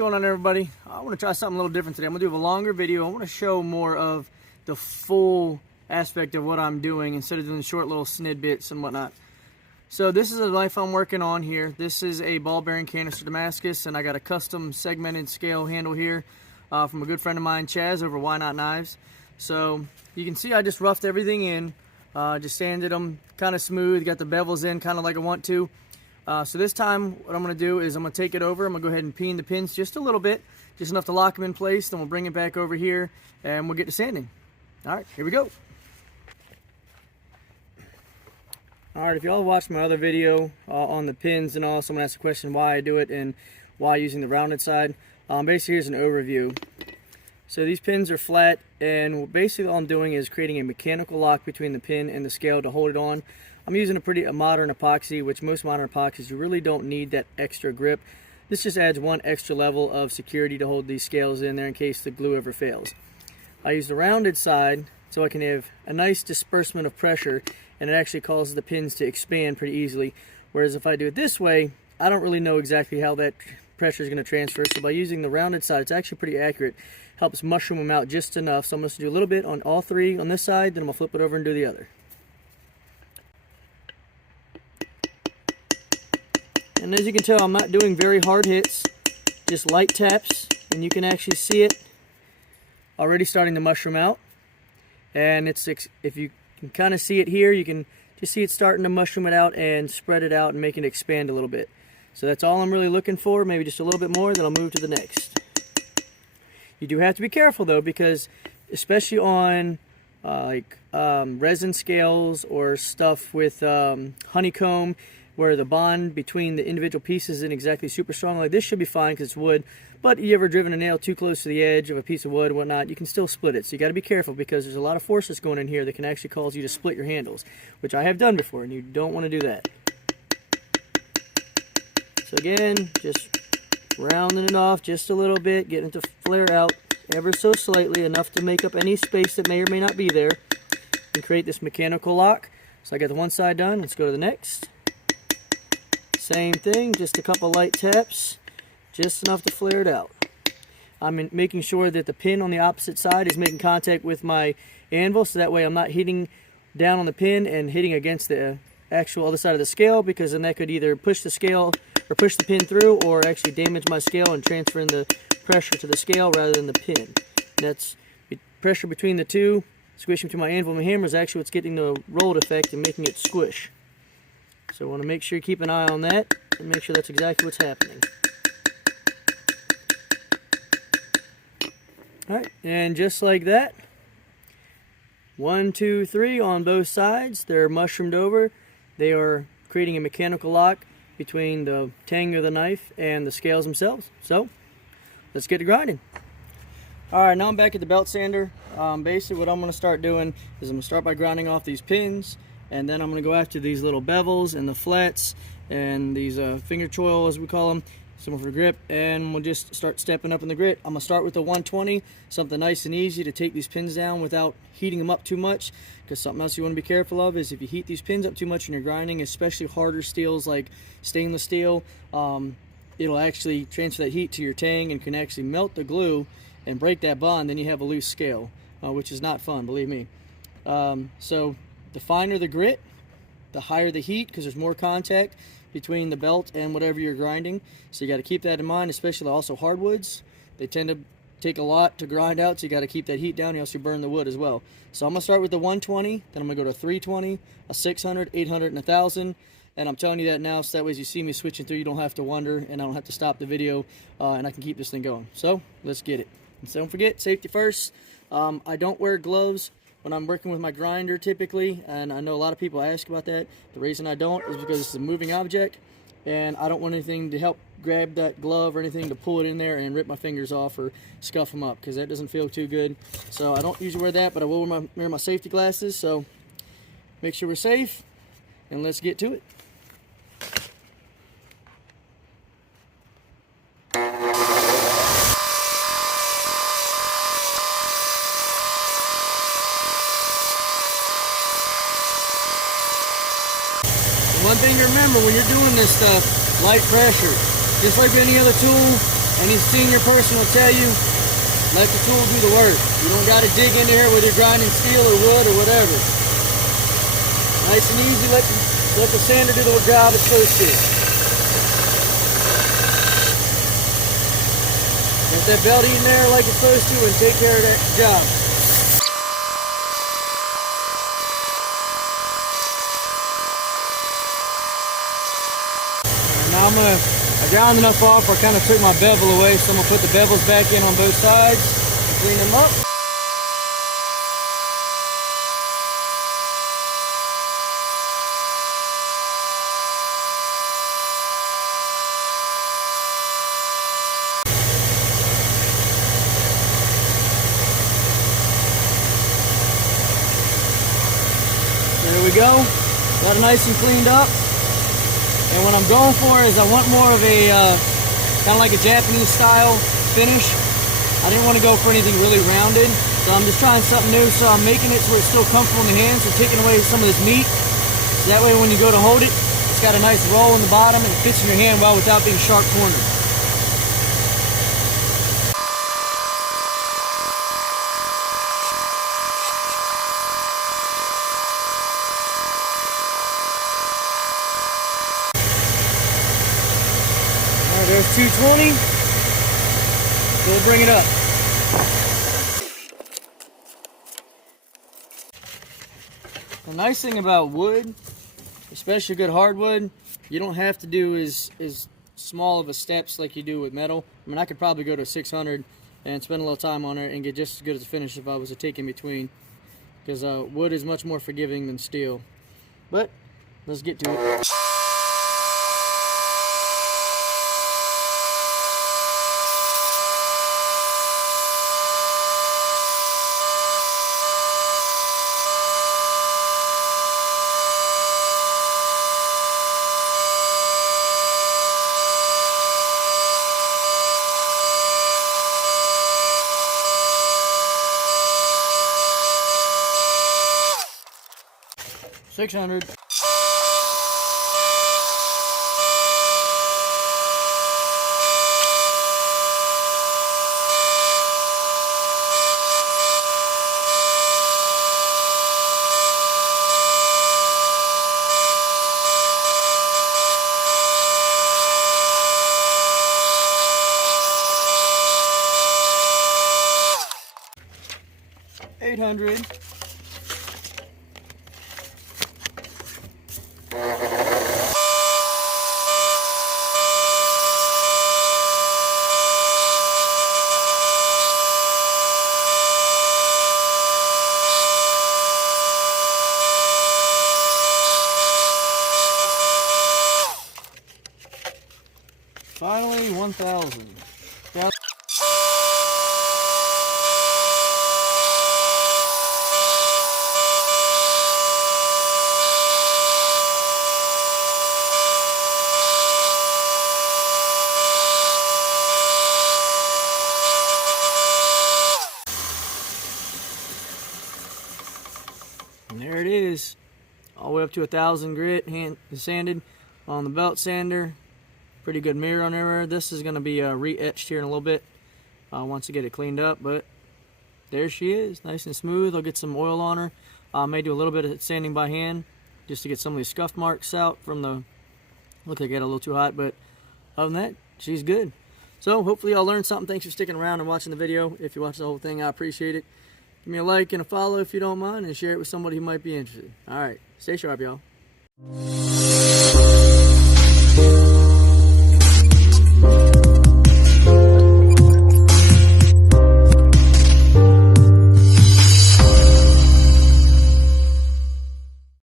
going on, everybody? I want to try something a little different today. I'm going to do a longer video. I want to show more of the full aspect of what I'm doing instead of doing short little snidbits and whatnot. So this is a knife I'm working on here. This is a ball bearing canister Damascus, and I got a custom segmented scale handle here from a good friend of mine, Chaz, over Why Not Knives. So you can see I just roughed everything in, just sanded them kind of smooth, got the bevels in kind of like I want to. So this time what I'm going to do is I'm going to take it over. I'm going to go ahead and peen the pins just a little bit, just enough to lock them in place. Then we'll bring it back over here and we'll get to sanding. All right, here we go. All right, if y'all watched my other video on the pins and all, someone asked a question why I do it and why using the rounded side. Basically, here's an overview. So these pins are flat, and basically all I'm doing is creating a mechanical lock between the pin and the scale to hold it on. I'm using a modern epoxy, which most modern epoxies, you really don't need that extra grip. This just adds one extra level of security to hold these scales in there in case the glue ever fails. I use the rounded side so I can have a nice disbursement of pressure, and it actually causes the pins to expand pretty easily. Whereas if I do it this way, I don't really know exactly how that pressure is going to transfer. So by using the rounded side, it's actually pretty accurate. Helps mushroom them out just enough. So I'm going to do a little bit on all three on this side, then I'm going to flip it over and do the other. And as you can tell, I'm not doing very hard hits, just light taps, and you can actually see it already starting to mushroom out. And if you can kind of see it here, you can just see it starting to mushroom it out and spread it out and make it expand a little bit. So that's all I'm really looking for, maybe just a little bit more, then I'll move to the next. You do have to be careful though, because especially on resin scales or stuff with honeycomb, where the bond between the individual pieces isn't exactly super strong, like this should be fine because it's wood. But you ever driven a nail too close to the edge of a piece of wood and whatnot, you can still split it. So you got to be careful because there's a lot of forces going in here that can actually cause you to split your handles, which I have done before, and you don't want to do that. So again, just rounding it off just a little bit, getting it to flare out ever so slightly, enough to make up any space that may or may not be there, and create this mechanical lock. So I got the one side done. Let's go to the next. Same thing, just a couple light taps, just enough to flare it out. I'm making sure that the pin on the opposite side is making contact with my anvil, so that way I'm not hitting down on the pin and hitting against the actual other side of the scale, because then that could either push the scale or push the pin through, or actually damage my scale and transferring the pressure to the scale rather than the pin. That's pressure between the two, squishing between my anvil and my hammer, is actually what's getting the rolled effect and making it squish. So I want to make sure you keep an eye on that and make sure that's exactly what's happening. Alright, and just like that, 1, 2, 3 on both sides. They're mushroomed over. They are creating a mechanical lock between the tang of the knife and the scales themselves. So let's get to grinding. Alright, now I'm back at the belt sander. Basically what I'm going to start doing is I'm going to start by grinding off these pins, and then I'm going to go after these little bevels and the flats and these finger choil, as we call them, some for grip, and we'll just start stepping up in the grit. I'm going to start with the 120, something nice and easy to take these pins down without heating them up too much, because something else you want to be careful of is if you heat these pins up too much when you're grinding, especially harder steels like stainless steel, it'll actually transfer that heat to your tang and can actually melt the glue and break that bond. Then you have a loose scale, which is not fun, believe me. So the finer the grit, the higher the heat, because there's more contact between the belt and whatever you're grinding. So you got to keep that in mind, especially also hardwoods. They tend to take a lot to grind out, so you got to keep that heat down, or else you burn the wood as well. So I'm going to start with the 120, then I'm going to go to 320, a 600, 800, and 1000. And I'm telling you that now, so that way as you see me switching through, you don't have to wonder, and I don't have to stop the video, and I can keep this thing going. So let's get it. And so don't forget, safety first. I don't wear gloves when I'm working with my grinder typically, and I know a lot of people ask about that. The reason I don't is because it's a moving object, and I don't want anything to help grab that glove or anything to pull it in there and rip my fingers off or scuff them up, because that doesn't feel too good. So I don't usually wear that, but I will wear my safety glasses. So make sure we're safe, and let's get to it. One thing to remember when you're doing this stuff, light pressure. Just like any other tool, Any senior person will tell you, let the tool do the work. You don't got to dig into here whether you're grinding steel or wood or whatever. Nice and easy, let the sander do the job it's supposed to. Get that belt in there like it's supposed to and take care of that job. Now I ground enough off where I kind of took my bevel away, so I'm going to put the bevels back in on both sides and clean them up. There we go. Got it nice and cleaned up. And what I'm going for is I want more of a kind of like a Japanese style finish. I didn't want to go for anything really rounded, so I'm just trying something new. So I'm making it so it's still comfortable in the hands, so taking away some of this meat. So that way when you go to hold it, it's got a nice roll in the bottom and it fits in your hand well without being sharp cornered. There's 220. So we'll bring it up. The nice thing about wood, especially good hardwood, you don't have to do as small of a steps like you do with metal. I mean, I could probably go to 600 and spend a little time on it and get just as good as a finish if I was to take in between. Because wood is much more forgiving than steel. But let's get to it. $600. $800. Finally, 1,000. And there it is, all the way up to 1,000 grit, hand sanded on the belt sander. Pretty good mirror on there. This is going to be re-etched here in a little bit once I get it cleaned up, but there she is, nice and smooth. I'll get some oil on her. I may do a little bit of sanding by hand just to get some of these scuff marks out from the, look like I got a little too hot, but other than that, she's good. So hopefully y'all learned something. Thanks for sticking around and watching the video. If you watch the whole thing, I appreciate it. Give me a like and a follow if you don't mind, and share it with somebody who might be interested. All right, stay sharp, y'all.